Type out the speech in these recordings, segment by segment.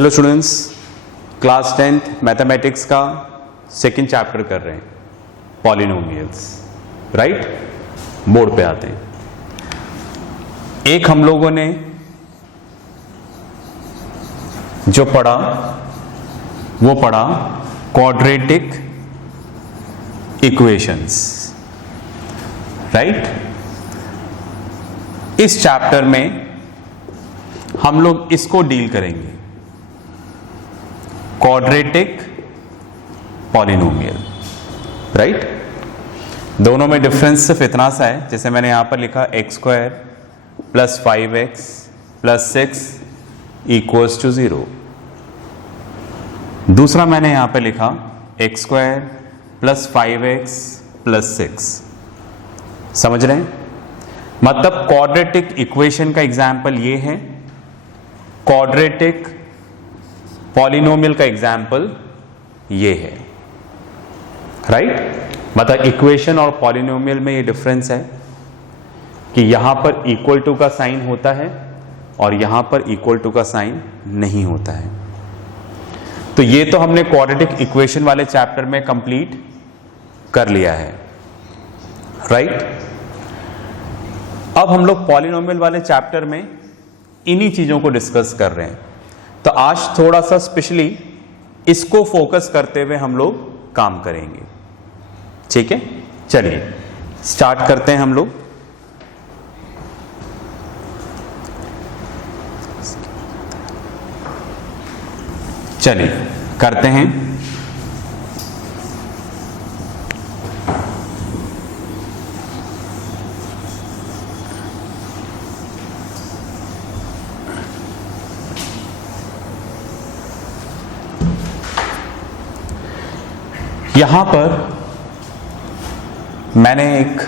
Hello students, class 10th mathematics का second chapter कर रहे हैं, पॉलिनोमियल्स। राइट, बोर्ड पे आते हैं। एक हम लोगों ने जो पढ़ा वो पढ़ा क्वाड्रेटिक इक्वेशंस। राइट, इस चैप्टर में हम लोग इसको डील करेंगे, क्वाड्रेटिक पॉलिनोमियल। राइट, दोनों में डिफरेंस सिर्फ इतना सा है, जैसे मैंने यहां पर लिखा x² + 5x + 6 = 0। दूसरा मैंने यहां पर लिखा x² + 5x + 6। समझ रहे हैं? मतलब क्वाड्रेटिक इक्वेशन का एग्जाम्पल ये है, क्वाड्रेटिक पॉलिनोमियल का एग्जाम्पल ये है। राइट, मतलब इक्वेशन और पॉलिनोमियल में ये डिफरेंस है कि यहां पर इक्वल टू का साइन होता है और यहां पर इक्वल टू का साइन नहीं होता है। तो ये तो हमने क्वाड्रेटिक इक्वेशन वाले चैप्टर में कंप्लीट कर लिया है। राइट, अब हम लोग पॉलिनोमियल वाले चैप्टर में इन्हीं चीजों को डिस्कस कर रहे हैं। तो आज थोड़ा सा स्पेशली इसको फोकस करते हुए हम लोग काम करेंगे। ठीक है, चलिए स्टार्ट करते हैं हम लोग। चलिए करते हैं। यहां पर मैंने एक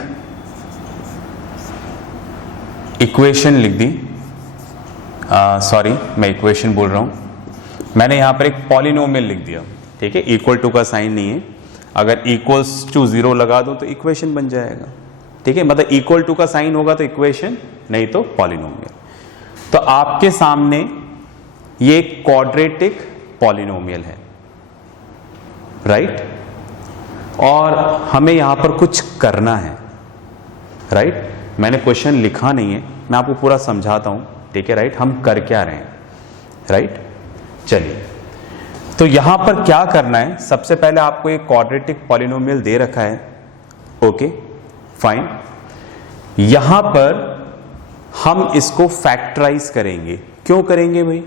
इक्वेशन लिख दी। सॉरी, मैं इक्वेशन बोल रहा हूं। मैंने यहां पर एक पॉलिनोमियल लिख दिया। ठीक है, इक्वल टू का साइन नहीं है। अगर इक्वल्स टू 0 लगा दो तो इक्वेशन बन जाएगा। ठीक है, मतलब इक्वल टू का साइन होगा तो इक्वेशन, नहीं तो पॉलिनोमियल। तो आपके सामने ये क्वाड्रेटिक पॉलिनोमियल है। राइट, और हमें यहां पर कुछ करना है। राइट, मैंने क्वेश्चन लिखा नहीं है, मैं आपको पूरा समझाता हूं। ठीक है, राइट, हम कर क्या रहे हैं। राइट, चलिए तो यहां पर क्या करना है। सबसे पहले आपको एक क्वाड्रेटिक पॉलिनोमियल दे रखा है। ओके फाइन, यहां पर हम इसको फैक्टराइज करेंगे। क्यों करेंगे भाई,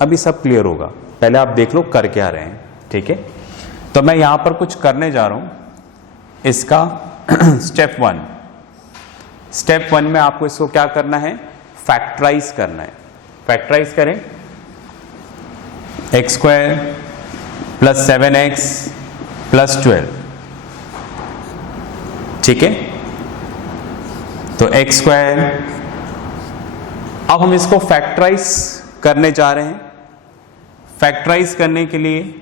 अभी सब क्लियर होगा। पहले आप देख लो कर क्या रहे हैं। ठीक है, तो मैं यहां पर कुछ करने जा रहा हूं। इसका स्टेप 1 में आपको इसको क्या करना है, फैक्टराइज करना है। फैक्टराइज करें, x² + 7x + 12। ठीक है, तो x², अब हम इसको फैक्टराइज करने जा रहे हैं। फैक्टराइज करने के लिए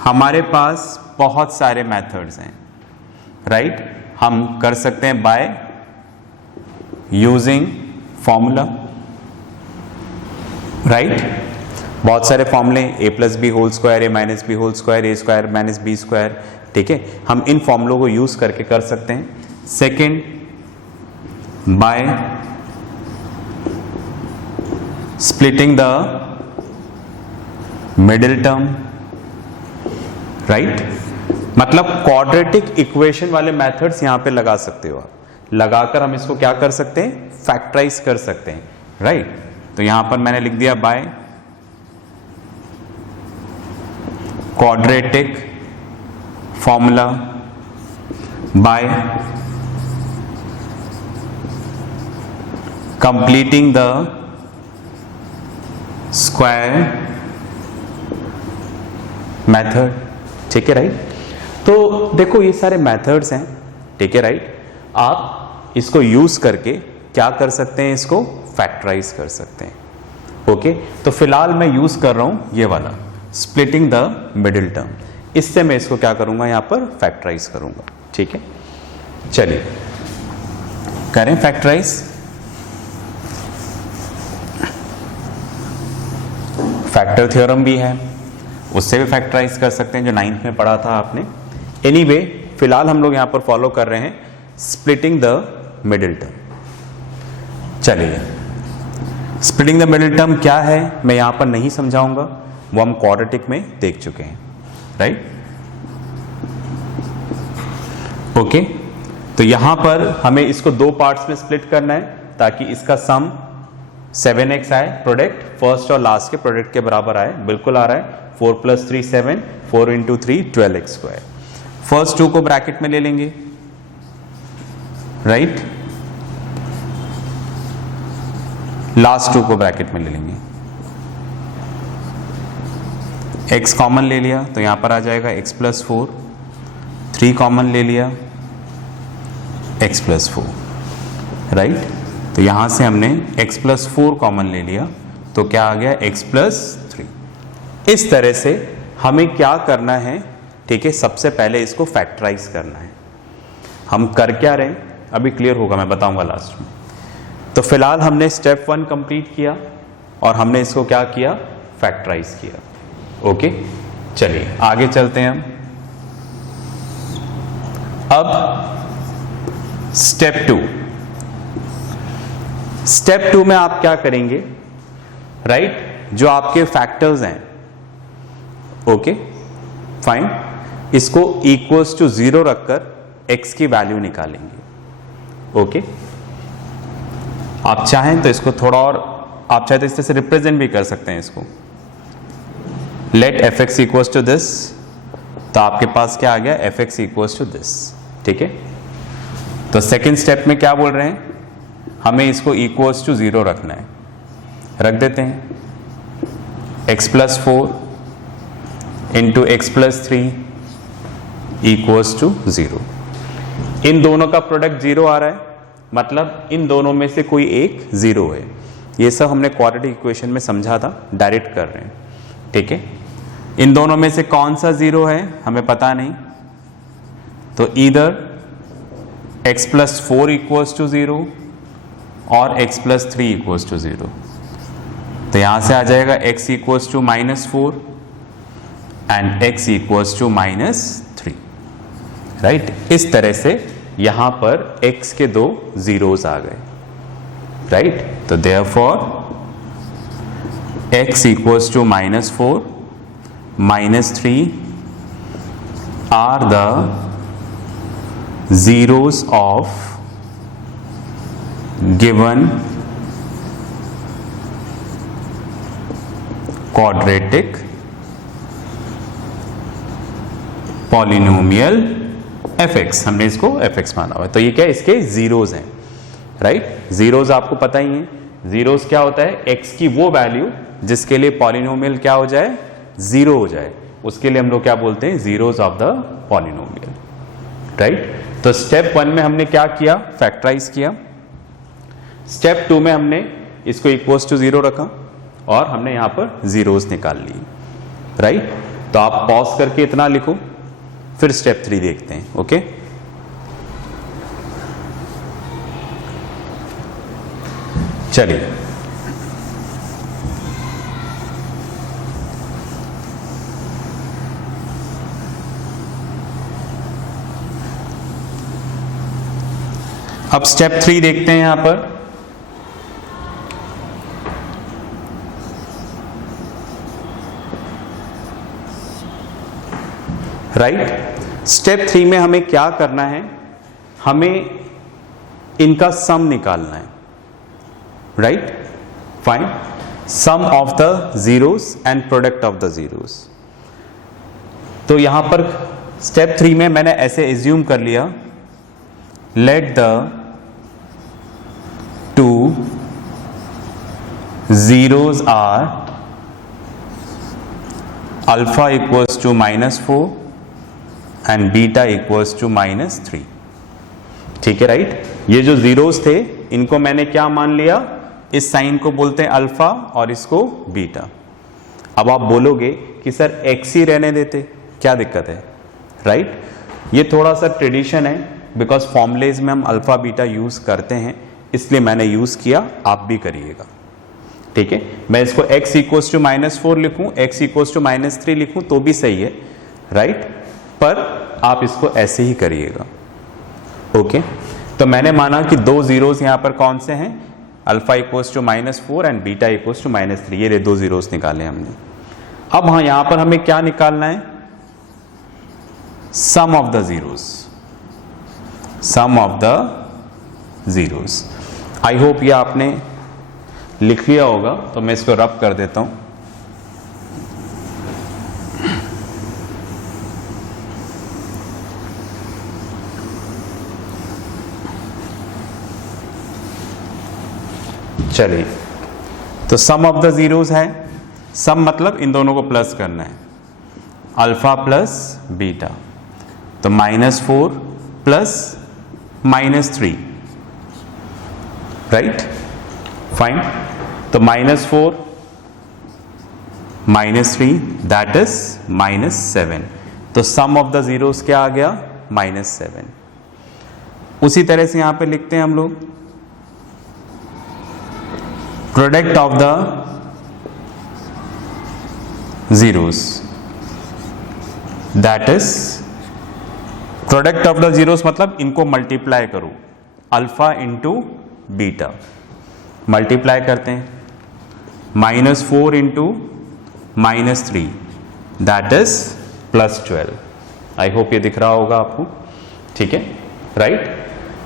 हमारे पास बहुत सारे मेथड्स हैं। राइट, हम कर सकते हैं बाय यूजिंग फॉर्मूला। राइट, बहुत सारे फॉर्मूले, a + b² a - b² a² - b²। ठीक है, हम इन फॉर्मूलों को यूज करके कर सकते हैं। Second, by splitting the middle term. Right, मतलब क्वाड्रेटिक इक्वेशन वाले मेथड्स यहां पे लगा सकते हो आप। लगाकर हम इसको क्या कर सकते हैं, फैक्टराइज कर सकते हैं। राइट, तो यहां पर मैंने लिख दिया by quadratic formula bye completing the square method. ठीक है, राइट, तो देखो ये सारे मेथड्स हैं। ठीक है, राइट, आप इसको यूज करके क्या कर सकते हैं, इसको फैक्टराइज कर सकते हैं। ओके, तो फिलहाल मैं यूज कर रहा हूं ये वाला स्प्लिटिंग द मिडिल टर्म। इससे मैं इसको क्या करूंगा, यहां पर फैक्टराइज करूंगा। ठीक है, चलिए करें फैक्टराइज। फैक्टर थ्योरम भी है, उससे भी फैक्टराइज कर सकते हैं जो 9th में पढ़ा था आपने। एनीवे, फिलहाल हम लोग यहाँ पर फॉलो कर रहे हैं स्प्लिटिंग द मिडिल टर्म। चलिए, स्प्लिटिंग द मिडिल टर्म क्या है मैं यहाँ पर नहीं समझाऊंगा, वो हम क्वाड्रेटिक में देख चुके हैं, राइट। ओके, तो यहाँ पर हमें इसको दो पार्ट्स में स्प्लिट करना है ताकि इसका सम 7x आए, प्रोडक्ट फर्स्ट और लास्ट के प्रोडक्ट के बराबर आए, बिल्कुल आ रहा है। 4 + 3 7, 4 × 3 12x²। फर्स्ट 2 को ब्रैकेट में ले लेंगे, राइट, लास्ट 2 को ब्रैकेट में ले लेंगे। x कॉमन ले लिया तो यहां पर आ जाएगा x + 4, 3 कॉमन ले लिया x + 4, राइट। तो यहां से हमने x + 4 कॉमन ले लिया तो क्या आ गया x + 3। इस तरह से हमें क्या करना है, ठीक है, सबसे पहले इसको फैक्टराइज करना है। हम कर क्या रहे हैं अभी क्लियर होगा, मैं बताऊंगा लास्ट में। तो फिलहाल हमने स्टेप 1 कंप्लीट किया और हमने इसको क्या किया, फैक्टराइज किया। ओके, चलिए आगे चलते हैं हम। अब स्टेप 2। स्टेप 2 में आप क्या करेंगे, राइट, जो आपके फैक्टर्स हैं, ओके फाइन, इसको इक्वल्स टू 0 रखकर x की वैल्यू निकालेंगे। ओके, आप चाहें तो इसको थोड़ा और, आप चाहे तो इस तरह से रिप्रेजेंट भी कर सकते हैं इसको। Let fx equals to this, तो आपके पास क्या आ गया, fx इक्वल्स टू दिस, ठीक है। तो सेकेंड स्टेप में क्या बोल रहे हैं, हमें इसको इक्वल्स टू 0 रखना है, रख देते हैं। x + 4 into x + 3 equals to 0। इन दोनों का प्रोडक्ट 0 आ रहा है, मतलब इन दोनों में से कोई एक 0 है। ये सब हमने क्वाड्रेटिक इक्वेशन में समझा था, डायरेक्ट कर रहे हैं, ठीक है। इन दोनों में से कौन सा 0 है हमें पता नहीं, तो ईदर x + 4 इक्वल्स टू 0 और x + 3 इक्वल्स टू 0। तो यहां से आ जाएगा x equals to -4 and x equals to -3, right. इस तरह से यहां पर x के 2 zeros आ गए, राइट। तो therefore x equals to -4 -3 are the zeros of given quadratic polynomial fx। हमने इसको fx माना हुआ है, तो ये क्या है, इसके जीरोस हैं, राइट। जीरोस आपको पता ही है, जीरोस क्या होता है, x की वो वैल्यू जिसके लिए पॉलिनोमियल क्या हो जाए, 0 हो जाए, उसके लिए हम लोग क्या बोलते हैं, zeros of the polynomial, right. तो स्टेप 1 में हमने क्या किया, फैक्टराइज किया। स्टेप 2 में हमने इसको इक्वल्स टू 0 रखा और हमने यहां पर जीरोस निकाल लिए, राइट। तो आप पॉज करके इतना लिखो, फिर स्टेप 3 देखते हैं। ओके, चलिए अब स्टेप 3 देखते हैं यहां पर। राइट, स्टेप 3 में हमें क्या करना है, हमें इनका सम निकालना है, right. Fine, sum of the zeros and product of the zeros. तो यहां पर स्टेप 3 में मैंने ऐसे एज्यूम कर लिया, let the two zeros are alpha equals to -4 and beta equals to -3, ठीक है, राइट। ये जो जीरोस थे इनको मैंने क्या मान लिया, इस साइन को बोलते हैं अल्फा और इसको बीटा। अब आप बोलोगे कि सर एक्स ही रहने देते, क्या दिक्कत है, राइट। ये थोड़ा सा ट्रेडिशन है, बिकॉज फॉर्मुलेज में हम अल्फा बीटा यूज करते हैं, इसलिए मैंने यूज किया, आप भी करिएगा। ठीक है, मैं इसको x इक्वल्स टू -4 लिखूं, x इक्वल्स टू -3 लिखूं तो भी सही है, राइट, पर आप इसको ऐसे ही करिएगा। ओके, तो मैंने माना कि दो जीरोस यहां पर कौन से हैं, alpha equals to -4 and beta equals to -3, ये दो जीरोस निकाले हमने। अब हाँ, यहां पर हमें क्या निकालना है, sum of the zeros, sum of the zeros. I hope ये आपने लिख लिया होगा, तो मैं इसको रब कर देता हूं। चलिए, तो सम ऑफ द जीरोस है, सम मतलब इन दोनों को प्लस करना है, अल्फा प्लस बीटा, तो -4 प्लस -3, राइट, फाइन। तो -4 -3 दैट इज -7, तो सम ऑफ द जीरोस क्या आ गया, -7। उसी तरह से यहां पे लिखते हैं हम लोग product of the zeros, that is product of the zeros मतलब इनको मल्टीप्लाई करो, अल्फा इंटू बीटा, मल्टीप्लाई करते हैं, -4 into -3 that is +12। I hope ये दिख रहा होगा आपको, ठीक है, राइट।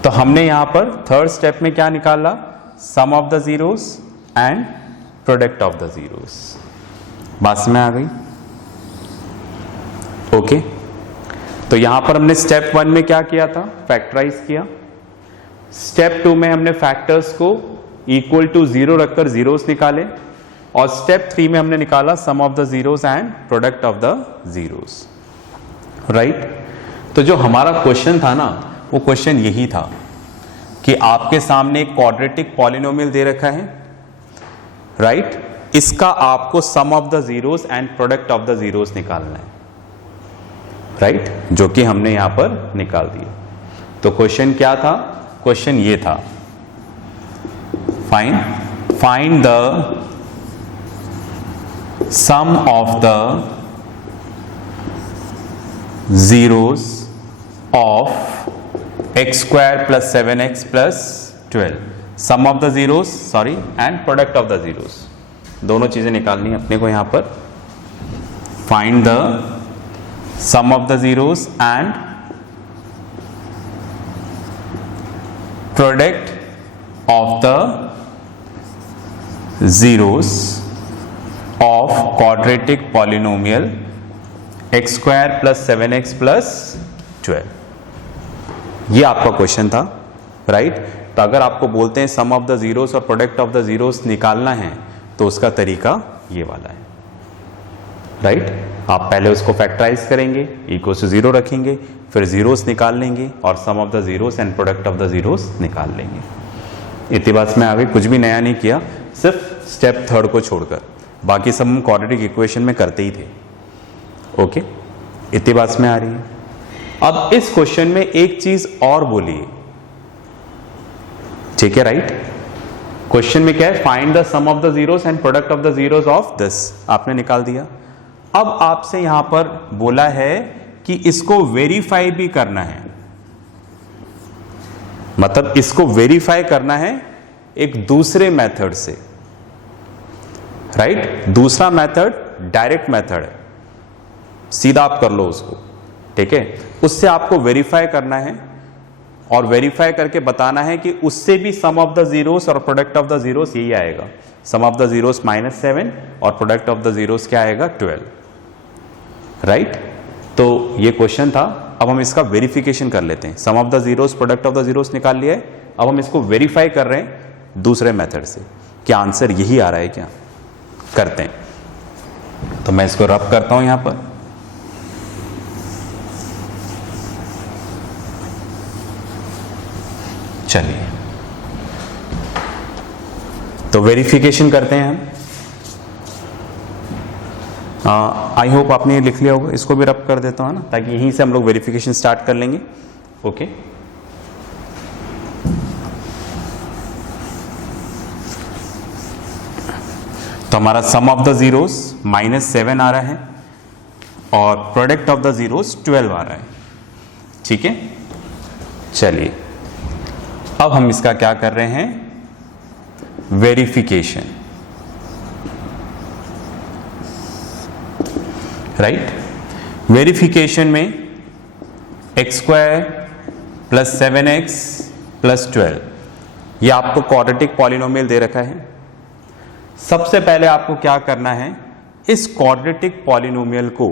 तो हमने यहां पर थर्ड स्टेप में क्या निकाला, sum of the zeros and product of the zeros. बात में आ गई, ओके। तो यहां पर हमने स्टेप 1 में क्या किया था, फैक्टराइज किया। स्टेप 2 में हमने फैक्टर्स को इक्वल टू 0 रखकर जीरोस निकाले, और स्टेप 3 में हमने निकाला sum of the zeros and product of the zeros, right. तो जो हमारा क्वेश्चन था ना, वो क्वेश्चन यही था कि आपके सामने एक क्वाड्रेटिक पॉलिनोमियल दे रखा है, राइट, इसका आपको sum of the zeros and product of the zeros निकालना है, राइट, जो कि हमने यहां पर निकाल दिया। तो क्वेश्चन क्या था, क्वेश्चन ये था, find the sum of the zeros of x² + 7x + 12, sum of the zeros, sorry, and product of the zeros, दोनों चीजें निकालनी है अपने को यहां पर। Find the sum of the zeros and product of the zeros of quadratic polynomial x² + 7x + 12। ये आपका क्वेश्चन था, राइट। तो अगर आपको बोलते हैं सम ऑफ द जीरोस और प्रोडक्ट ऑफ द जीरोस निकालना है, तो उसका तरीका ये वाला है, राइट। आप पहले उसको फैक्टराइज करेंगे, इक्वल टू 0 रखेंगे, फिर जीरोस निकाल लेंगे और sum of the zeros and product of the zeros निकाल लेंगे। इतनी बात में आगे कुछ भी नया नहीं किया, सिर्फ स्टेप 3 को छोड़कर, बाकी सब हम क्वाड्रेटिक इक्वेशन में करते ही थे, ओके। इतनी बात में आ रही है। अब इस क्वेश्चन में एक चीज और बोलिए, ठीक है, राइट। क्वेश्चन में क्या है, find the sum of the zeros and product of the zeros of this, आपने निकाल दिया। अब आपसे यहां पर बोला है कि इसको वेरीफाई भी करना है, मतलब इसको वेरीफाई करना है एक दूसरे मेथड से, राइट। दूसरा मेथड डायरेक्ट मेथड है, सीधा आप कर लो उसको, ठीक है। उससे आपको वेरीफाई करना है और वेरीफाई करके बताना है कि उससे भी सम ऑफ द जीरोस और प्रोडक्ट ऑफ द जीरोस यही आएगा, सम ऑफ द जीरोस -7 और प्रोडक्ट ऑफ द जीरोस क्या आएगा, 12, राइट। तो ये क्वेश्चन था। अब हम इसका वेरिफिकेशन कर लेते हैं। Sum of the zeros product of the zeros निकाल लिया है, अब हम इसको वेरीफाई कर रहे हैं दूसरे मेथड से, क्या आंसर यही आ रहा है क्या, करते हैं। तो मैं इसको रब करता हूं यहां पर, चलिए तो वेरिफिकेशन करते हैं हम। आई होप आपने ये लिख लिया होगा, इसको भी रब कर देता हूं ना, ताकि यहीं से हम लोग वेरिफिकेशन स्टार्ट कर लेंगे, ओके। तो हमारा सम ऑफ द जीरोस -7 आ रहा है और प्रोडक्ट ऑफ द जीरोस 12 आ रहा है। ठीक है, चलिए अब हम इसका क्या कर रहे हैं, वेरिफिकेशन। राइट, वेरिफिकेशन में x² + 7x + 12 ये आपको क्वाड्रेटिक पॉलिनोमियल दे रखा है। सबसे पहले आपको क्या करना है, इस क्वाड्रेटिक पॉलिनोमियल को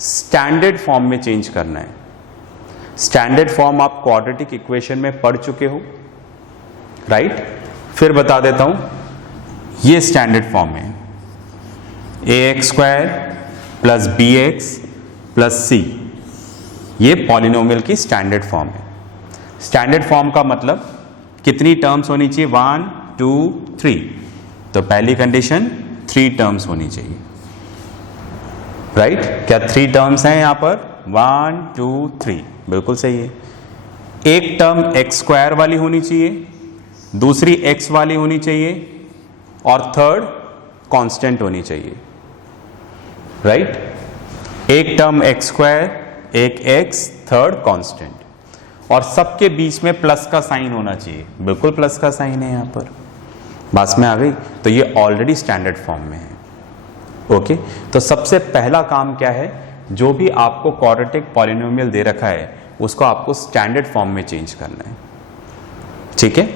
स्टैंडर्ड फॉर्म में चेंज करना है। स्टैंडर्ड फॉर्म आप क्वाड्रेटिक इक्वेशन में पढ़ चुके हो, राइट? फिर बता देता हूं, ये स्टैंडर्ड फॉर्म है ax² + bx + c, ये पॉलिनोमियल की स्टैंडर्ड फॉर्म है। स्टैंडर्ड फॉर्म का मतलब कितनी टर्म्स होनी चाहिए, 1 2 3। तो पहली कंडीशन 3 टर्म्स होनी चाहिए, राइट? क्या 3 टर्म्स हैं यहां पर, 1 2 3, बिल्कुल सही है। एक टर्म x² वाली होनी चाहिए, दूसरी x वाली होनी चाहिए और थर्ड कांस्टेंट होनी चाहिए, राइट? एक टर्म x², एक x, थर्ड कांस्टेंट, और सबके बीच में प्लस का साइन होना चाहिए, बिल्कुल प्लस का साइन है यहां पर। बात में आ गई? तो ये ऑलरेडी स्टैंडर्ड फॉर्म में है। ओके, तो सबसे पहला काम क्या है, जो भी आपको क्वाड्रेटिक पॉलिनोमियल दे रखा है उसको आपको स्टैंडर्ड फॉर्म में चेंज करना है। ठीक है,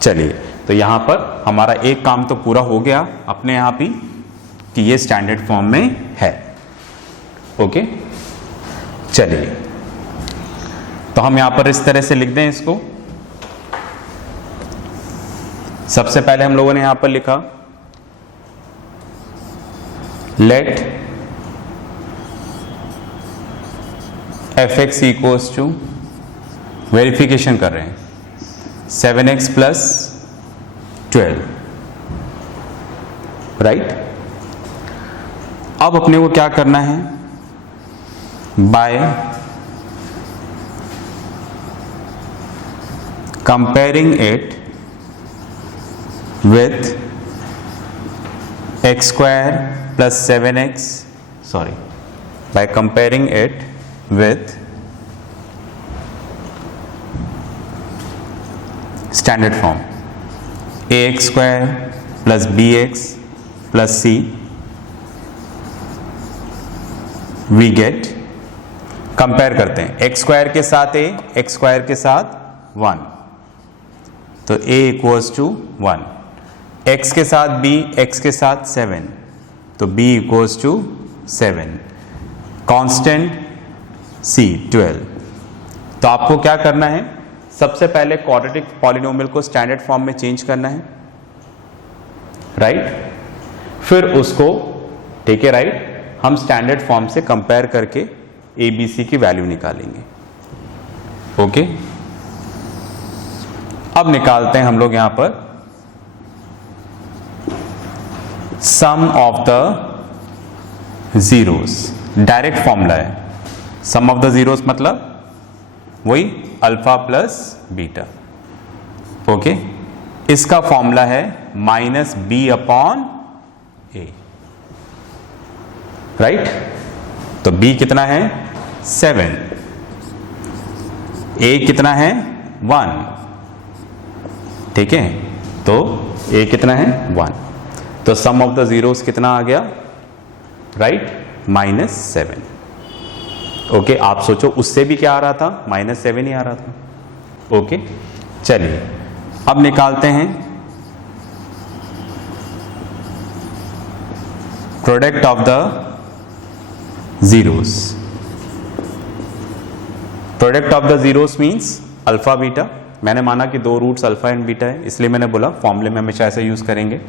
चलिए तो यहां पर हमारा एक काम तो पूरा हो गया अपने आप ही कि ये स्टैंडर्ड फॉर्म में है। ओके, चलिए तो हम यहां पर इस तरह से लिख दें इसको। सबसे पहले हम लोगों ने यहां पर लिखा let fx equals to, verification कर रहे हैं, 7x + 12, राइट? अब अपने को क्या करना है, by comparing it with x² + 7x, sorry, by comparing it with standard form ax² + bx + c, we get, compare करते हैं x² के साथ a, x² के साथ 1, तो a = 1, x के साथ b, x के साथ 7, तो b = 7, कांस्टेंट c 12। तो आपको क्या करना है, सबसे पहले क्वाड्रेटिक पॉलिनोमियल को स्टैंडर्ड फॉर्म में चेंज करना है, राइट? फिर उसको, ठीक है, राइट, हम स्टैंडर्ड फॉर्म से कंपेयर करके a b c की वैल्यू निकालेंगे। ओके, अब निकालते हैं हम लोग यहां पर sum of the zeros. Direct formula है, सम ऑफ द जीरोस मतलब वही अल्फा + बीटा। ओके, इसका फॉर्मूला है -b/a, राइट? तो b कितना है, 7, a कितना है, 1, ठीक है? तो a कितना है, 1, तो सम ऑफ द जीरोस कितना आ गया, राइट? -7। ओके, आप सोचो उससे भी क्या आ रहा था, -7 ही आ रहा था। ओके, चलिए अब निकालते हैं product of the zeros. Product of the zeros means alpha beta. मैंने माना कि 2 रूट्स अल्फा एंड बीटा है, इसलिए मैंने बोला फॉर्मूले में हमेशा ऐसा यूज करेंगे।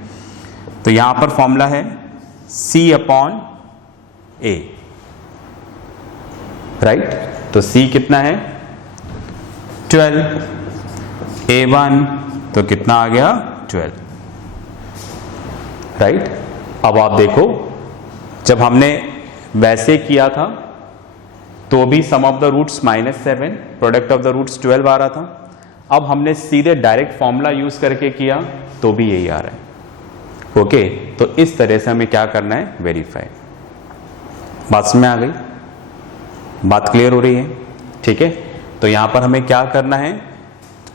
तो यहां पर फॉर्मूला है c/a, राइट? तो c कितना है, 12, a1 तो कितना आ गया, 12, राइट? अब आप देखो, जब हमने वैसे किया था तो भी sum of the roots -7, product of the roots 12 आ रहा था। अब हमने सीधे डायरेक्ट फॉर्मूला यूज करके किया तो भी यही आ रहा है। ओके, तो इस तरह से हमें क्या करना है, वेरीफाई। बात समझ में आ गई, बात क्लियर हो रही है? ठीक है, तो यहां पर हमें क्या करना है,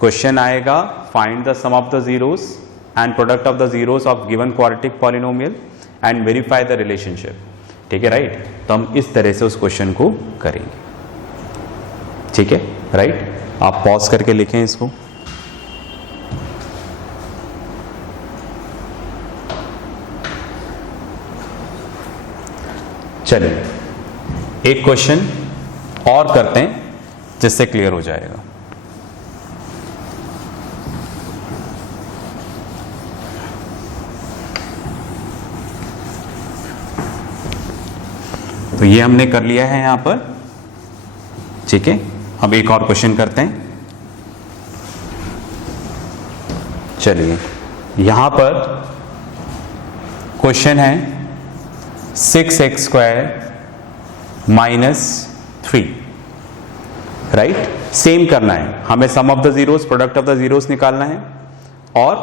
क्वेश्चन आएगा find the sum of the zeros and product of the zeros of given quadratic polynomial and verify the relationship. ठीक है, राइट? तो हम इस तरह से उस क्वेश्चन को करेंगे। ठीक है, राइट? आप पॉज करके लिखें इसको। चलिए एक क्वेश्चन और करते हैं जिससे क्लियर हो जाएगा। तो ये हमने कर लिया है यहां पर। ठीक है, अब एक और क्वेश्चन करते हैं। चलिए यहां पर क्वेश्चन है 6x square minus 3, right? Same करना है हमें, sum of the zeros product of the zeros निकालना है और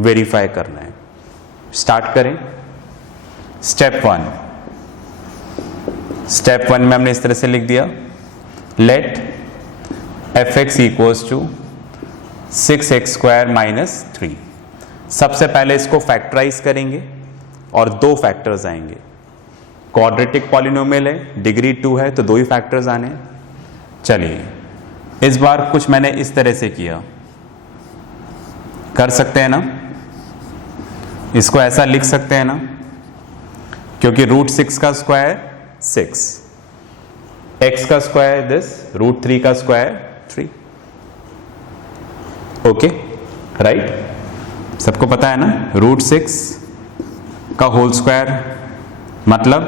वेरीफाई करना है। स्टार्ट करें। स्टेप 1 में हमने इस तरह से लिख दिया, let fx equals to 6x square minus 3। सबसे पहले इसको फैक्टराइज करेंगे और दो फैक्टर्स आएंगे। क्वाड्रेटिक पॉलिनोमियल है, डिग्री 2 है, तो दो ही फैक्टर्स आने। चलिए इस बार कुछ मैंने इस तरह से किया, कर सकते हैं ना, इसको ऐसा लिख सकते हैं ना, क्योंकि √6 का स्क्वायर 6, x का स्क्वायर दिस, √3 का स्क्वायर 3। Okay, right? सबको पता है ना, √6 का होल स्क्वायर मतलब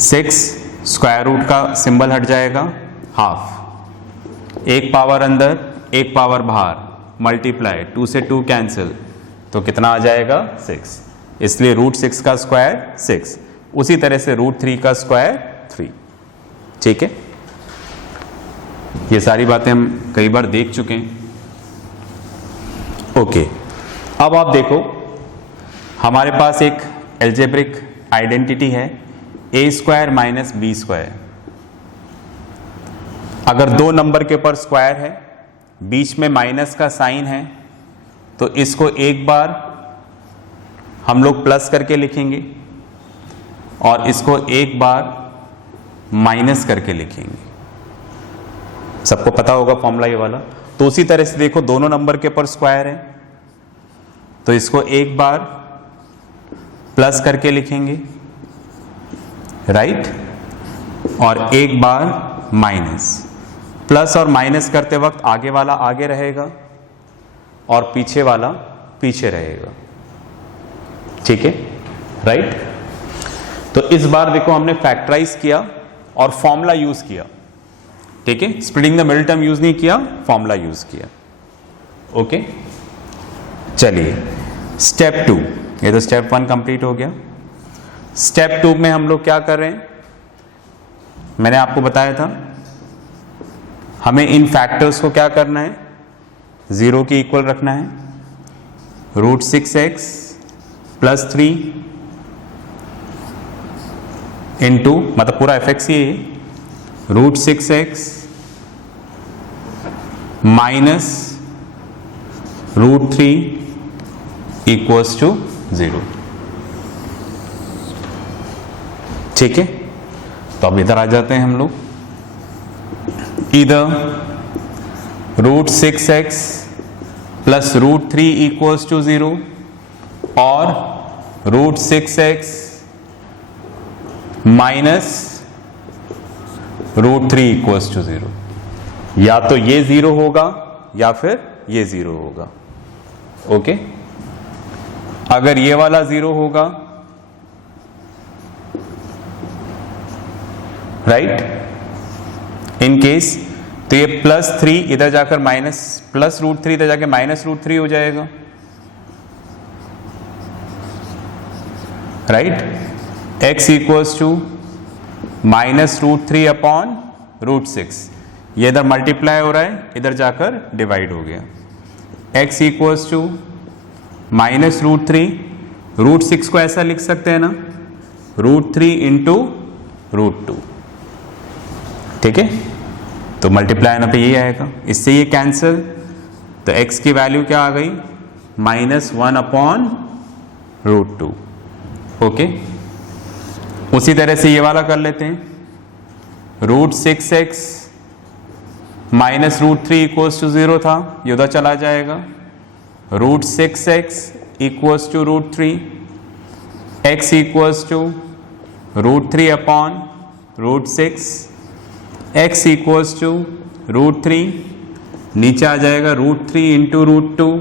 6, स्क्वायर रूट का सिंबल हट जाएगा, हाफ, एक पावर अंदर एक पावर बाहर, मल्टीप्लाई, 2 से 2 कैंसिल, तो कितना आ जाएगा, 6। इसलिए √6 का स्क्वायर 6, उसी तरह से √3 का स्क्वायर 3। ठीक है, ये सारी बातें हम कई बार देख चुके हैं। ओके, अब आप देखो हमारे पास एक एल्जेब्रिक आइडेंटिटी है a square minus B square. अगर दो नंबर के ऊपर स्क्वायर है, बीच में माइनस का साइन है, तो इसको एक बार हम लोग प्लस करके लिखेंगे और इसको एक बार माइनस करके लिखेंगे। सबको पता होगा फॉर्मूला ये वाला। तो उसी तरह से देखो, दोनों नंबर के ऊपर स्क्वायर है, तो इसको एक बार प्लस करके लिखेंगे, राइट? और एक बार माइनस। प्लस और माइनस करते वक्त आगे वाला आगे रहेगा और पीछे वाला पीछे रहेगा। ठीक है, राइट? तो इस बार देखो हमने फैक्टराइज किया और फॉर्मूला यूज किया। ठीक है, splitting the middle term use नहीं किया, फॉर्मूला यूज किया। ओके, चलिए स्टेप 2, ये तो स्टेप 1 कंप्लीट हो गया। स्टेप 2 में हम लोग क्या कर रहे हैं, मैंने आपको बताया था हमें इन फैक्टर्स को क्या करना है, 0 के इक्वल रखना है। √6x प्लस 3 इंटू, मतलब पूरा fx ही है, √6x माइनस √3 इक्वल्स टू 0। ठीक है, तो अब इधर आ जाते हैं हम लोग। इधर √6x प्लस √3 इक्वल्स टू 0 और √6x माइनस √3 इक्वल्स टू 0। या तो ये 0 होगा या फिर ये 0 होगा। ओके, अगर ये वाला 0 होगा, राइट, इन केस, तो ये +3 इधर जाकर माइनस, प्लस √3 इधर जाकर माइनस √3 हो जाएगा, right? x equals to minus √3 upon √6, ये इधर मल्टीप्लाई हो रहा है, इधर जाकर डिवाइड हो गया। x इक्वल्स टू माइनस √3 को ऐसा लिख सकते हैं ना, √3 इंटू √2, ठीक है। तो मल्टीप्लाई होने पे यही आएगा, इससे ये कैंसिल, तो x की वैल्यू क्या आ गई, -1/√2। ओके, उसी तरह से ये वाला कर लेते हैं, √6x -√3 इक्वल्स टू 0 था, ये उधर चला जाएगा, √6x equals to √3, x equals to √3/√6, x equals to √3, नीचे आ जाएगा √3 इंटू √2,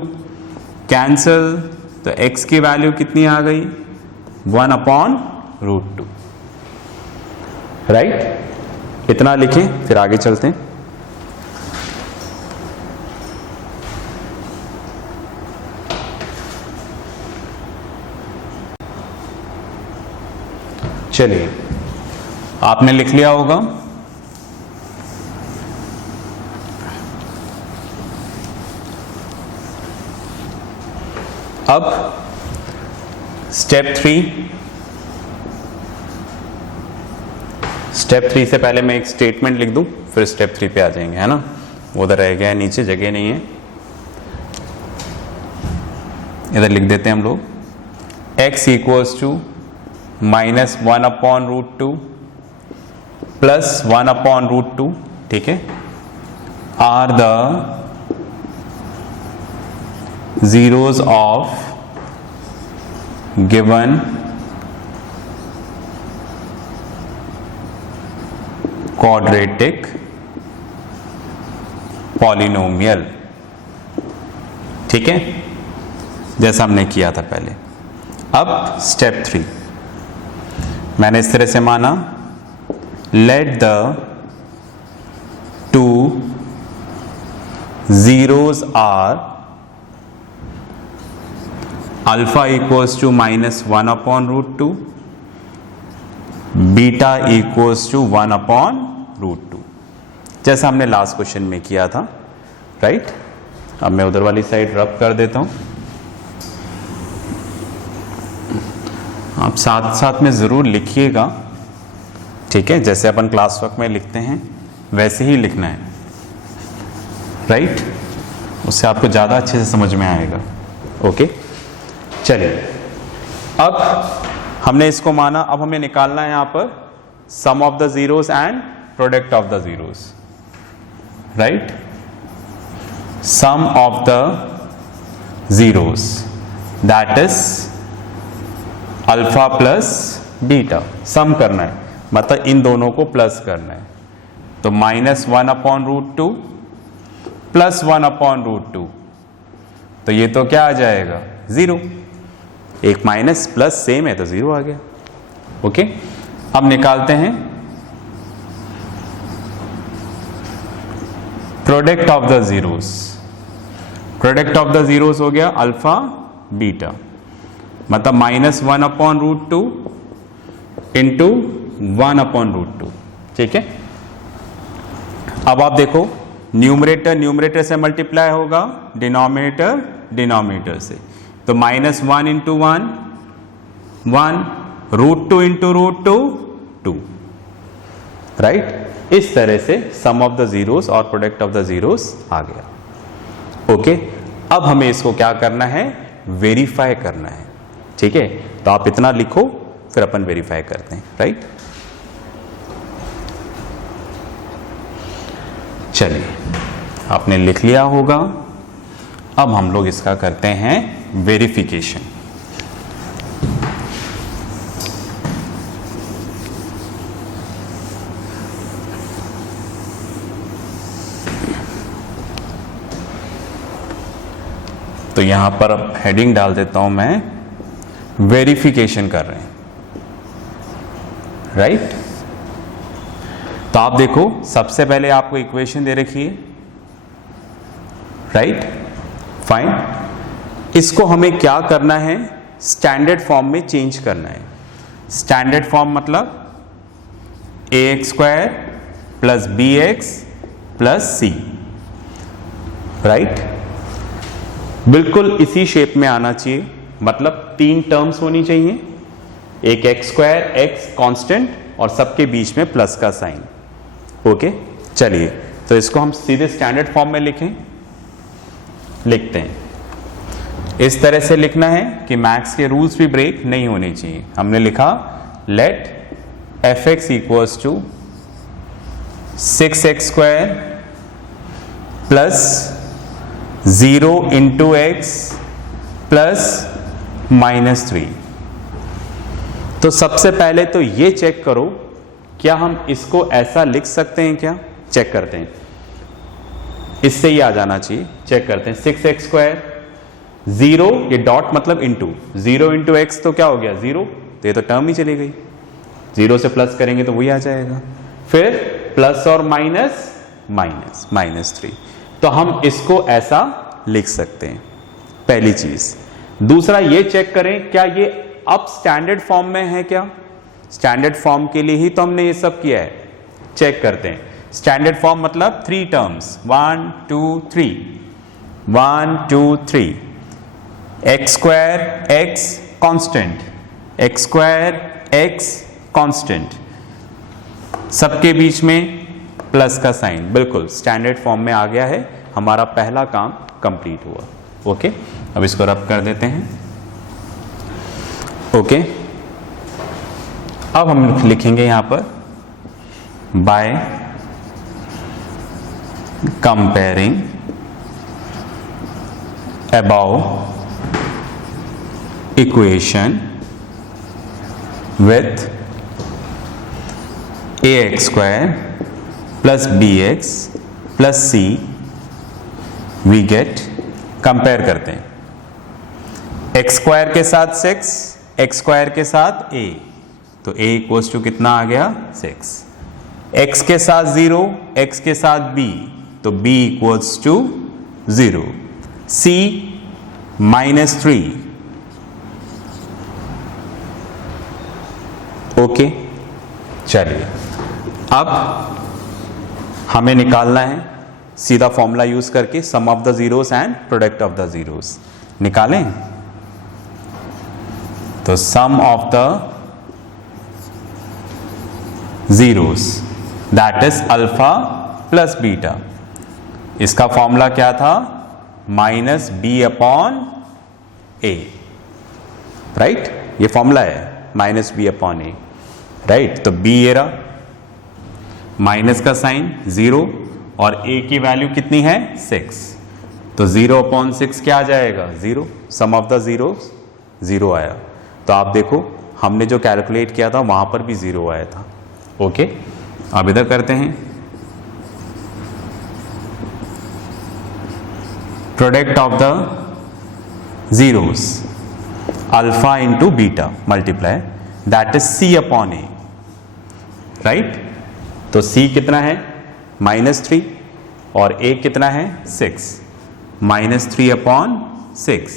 कैंसिल, तो x की वैल्यू कितनी आ गई, 1/√2, राइट। इतना लिखें, फिर आगे चलते हैं। चलिए, आपने लिख लिया होगा। अब स्टेप 3 से पहले मैं एक स्टेटमेंट लिख दूं, फिर स्टेप 3 पे आ जाएंगे, है ना। उधर रह गया है, नीचे जगह नहीं है, इधर लिख देते हैं हम लोग, x इक्वल्स टू -1/√2 प्लस 1/√2, ठीक है, are the zeros of given quadratic polynomial, ठीक है, जैसा हमने किया था पहले। अब स्टेप 3 मैंने इस तरह से माना, let the two zeros are alpha equals to -1/√2, beta equals to 1/√2, जैसा हमने लास्ट क्वेश्चन में किया था, राइट। अब मैं उधर वाली साइड रब कर देता हूं, आप साथ साथ में ज़रूर लिखिएगा, ठीक है, जैसे अपन क्लास वर्क में लिखते हैं वैसे ही लिखना है, राइट, उससे आपको ज़्यादा अच्छे से समझ में आएगा। ओके, चलिए, अब हमने इसको माना, अब हमें निकालना है यहां पर sum of the zeros and product of the zeros, right. Sum of the zeros that is alpha plus beta, sum करना है, मतलब इन दोनों को प्लस करना है, तो -1/√2 प्लस 1/√2, तो ये तो क्या आ जाएगा, 0, एक माइनस प्लस सेम है तो 0 आ गया। ओके, अब निकालते हैं product of the zeros. Product of the zeros हो गया अल्फा बीटा, मतलब -1/√2 इंटू 1/√2, ठीक है। अब आप देखो, न्यूमरेटर न्यूमरेटर से मल्टीप्लाई होगा, डिनोमिनेटर डिनोमिनेटर से, तो -1 इंटू 1 1, √2 इंटू √2 2, राइट। इस तरह से सम ऑफ द जीरोस और प्रोडक्ट ऑफ द जीरोस आ गया। ओके, अब हमें इसको क्या करना है, वेरीफाई करना है, ठीक है। तो आप इतना लिखो, फिर अपन वेरीफाई करते हैं, राइट। चलिए, आपने लिख लिया होगा, अब हम लोग इसका करते हैं वेरिफिकेशन। तो यहां पर अब हेडिंग डाल देता हूं मैं, वेरिफिकेशन कर रहे हैं, राइट। तो आप देखो, सबसे पहले आपको इक्वेशन दे रखी है, राइट, फाइन। इसको हमें क्या करना है, स्टैंडर्ड फॉर्म में चेंज करना है। स्टैंडर्ड फॉर्म मतलब ax² plus bx plus c, right. बिल्कुल इसी शेप में आना चाहिए, मतलब 3 टर्म्स होनी चाहिए, एक एक्स स्क्वायर एक्स कांस्टेंट और सबके बीच में प्लस का साइन। ओके, चलिए तो इसको हम सीधे स्टैंडर्ड फॉर्म में लिखते हैं। इस तरह से लिखना है कि मैथ्स के रूल्स भी ब्रेक नहीं होने चाहिए। हमने लिखा let F X equals to 6x square plus 0 into X plus -3। तो सबसे पहले तो ये चेक करो क्या हम इसको ऐसा लिख सकते हैं क्या, चेक करते हैं। इससे ही आ जाना चाहिए, चेक करते हैं। 6x स्क्वायर 0, ये डॉट मतलब इंटू 0 इंटू एक्स तो क्या हो गया 0, तो ये तो टर्म ही चली गई। 0 से प्लस करेंगे तो वही आ जाएगा, फिर प्लस और माइनस -3। तो हम इसको ऐसा लिख सकते हैं, पहली चीज। दूसरा ये चेक करें क्या ये अब स्टैंडर्ड फॉर्म में है क्या। स्टैंडर्ड फॉर्म के लिए ही तो हमने ये सब किया है, चेक करते हैं। स्टैंडर्ड फॉर्म मतलब 3 terms 1 2 3 1 2 3 x square x constant, x square x constant, सबके बीच में प्लस का साइन, बिल्कुल स्टैंडर्ड फॉर्म में आ गया है। हमारा पहला काम कंप्लीट हुआ। ओके, अब इसको रब कर देते हैं। ओके, अब हम लिखेंगे यहां पर by comparing above equation with ax square plus bx plus c we get, compare करते हैं एक्स स्क्वायर के साथ 6, एक्स स्क्वायर के साथ a, तो a इक्वल्स टू कितना आ गया 6, x के साथ 0, x के साथ b, तो b equals to 0, c -3। Okay, चलिए अब हमें निकालना है सीधा फॉर्मूला यूज करके sum of the zeros and product of the zeros. निकालें तो sum of the zeros that is alpha plus beta, इसका फॉर्मूला क्या था -b/a, राइट। ये फॉर्मूला है -b/a, राइट। तो b ये रहा, माइनस का साइन 0 और a की वैल्यू कितनी है 6, तो 0/6 क्या आ जाएगा 0, सम ऑफ द जीरो 0 आया। तो आप देखो हमने जो कैलकुलेट किया था वहां पर भी 0 आया था। ओके, अब इधर करते हैं product of the zeros alpha into beta multiply that is c/a, right. तो c कितना है -3 और a कितना है 6, -3/6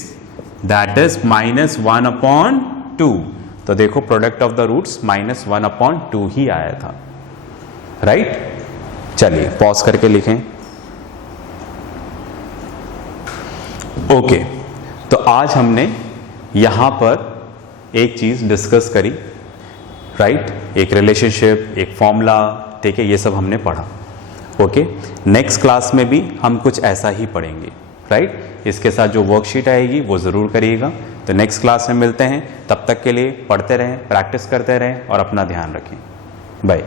दैट इज -1/2। तो देखो प्रोडक्ट ऑफ द रूट्स -1/2 ही आया था, राइट। चलिए पॉज करके लिखें। ओके, तो आज हमने यहां पर एक चीज डिस्कस करी, राइट। एक रिलेशनशिप, एक फॉर्मूला, ठीक है, ये सब हमने पढ़ा। ओके, नेक्स्ट क्लास में भी हम कुछ ऐसा ही पढ़ेंगे, राइट। इसके साथ जो वर्कशीट आएगी वो ज़रूर करिएगा। तो नेक्स्ट क्लास में मिलते हैं, तब तक के लिए पढ़ते रहें, प्रैक्टिस करते रहें और अपना ध्यान रखें। बाय।